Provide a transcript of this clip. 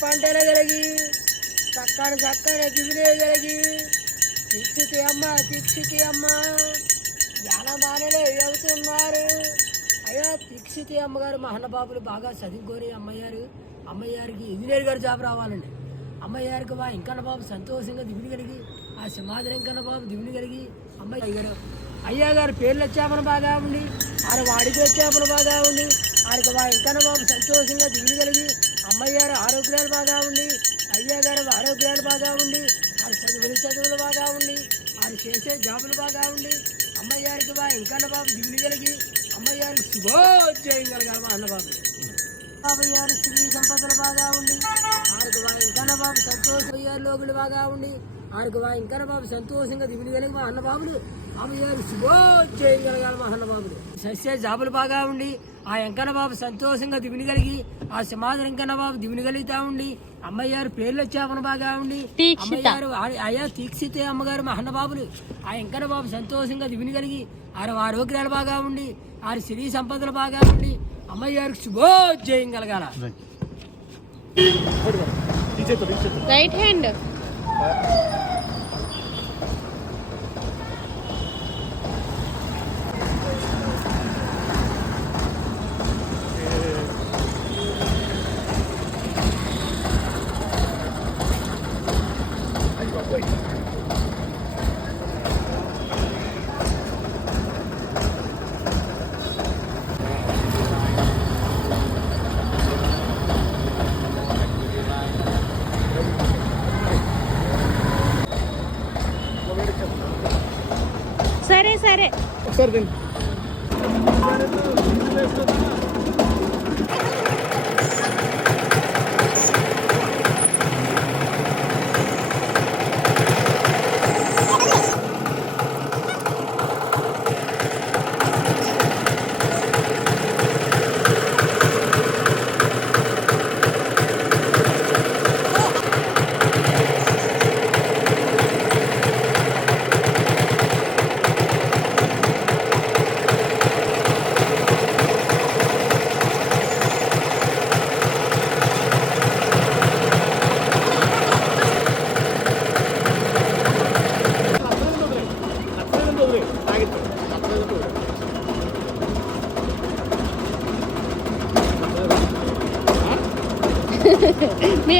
పంటలు కలిగి చక్కని చక్కని దిగులే కలిగి తిక్షితి అమ్మ జ్ఞానమానలే అవుతున్నారు. అయ్యా తిక్షితి అమ్మగారు మహానుభావులు బాగా చదువుకొని అమ్మయ్యారికి ఇంజనీర్ గారు జాబ్ రావాలండి. అమ్మయ్యారికి ఇంకన్న బాబు సంతోషంగా దిగులు కలిగి ఆ సింహాద్రి ఇంకన్న బాబు దిగులు కలిగి అమ్మయ్య గారు అయ్యా గారు పేర్లు వచ్చామని బాగా ఉండి ఆయన వాడికి వచ్చామని బాగా ఉండి ఆయనకు ఇంకన్న బాబు సంతోషంగా దిగులు కలిగి అమ్మయ్యారు ఆరోగ్యాలు బాగా ఉండి అయ్యా గారు ఆరోగ్యాలు బాగా ఉండి ఆయన చదువులు బాగా ఉండి ఆయన చేసే జాబులు బాగా ఉండి అమ్మయ్యారికి ఇంకన్న బాబు దిగులు కలిగి అమ్మయ్యారికి శుభోజ్జయం కలగాలి మా అన్నబాబు బాబయ్యారు శ్రీ సంపదలు బాగా ఉండి ఆయనకు ఇంకన్న బాబు సంతోషయ్యారు లోగులు బాగా ఉండి ఆయనకు ఇంకన్న బాబు సంతోషంగా దిగులు కలిగి మా అన్నబాబులు అమ్మయ్యారు శుభోజ్జయం కలగాలి మా అన్నబాబులు సస్య జాబులు బాగా ఉండి ఆ వెంకన్న బాబు సంతోషంగా దివిని కలిగి ఆ సింహాద్రి వెంకన్న బాబు దివిని కలిగుతా ఉండి అమ్మయ్యారు పేర్లు వచ్చాపన బాగా ఉండి అమ్మయ్యారు అయ్యా తీక్షితే అమ్మగారు మా అన్నబాబులు ఆ వెంకన్న బాబు సంతోషంగా దివిని కలిగి ఆయన ఆరోగ్యాలు బాగా ఉండి ఆయన శ్రీ సంపదలు బాగా ఉండి అమ్మయ్యారికి శుభోజ్జయం కలగాల. రైట్ హ్యాండ్ సరే సరే ఒకసారి మీ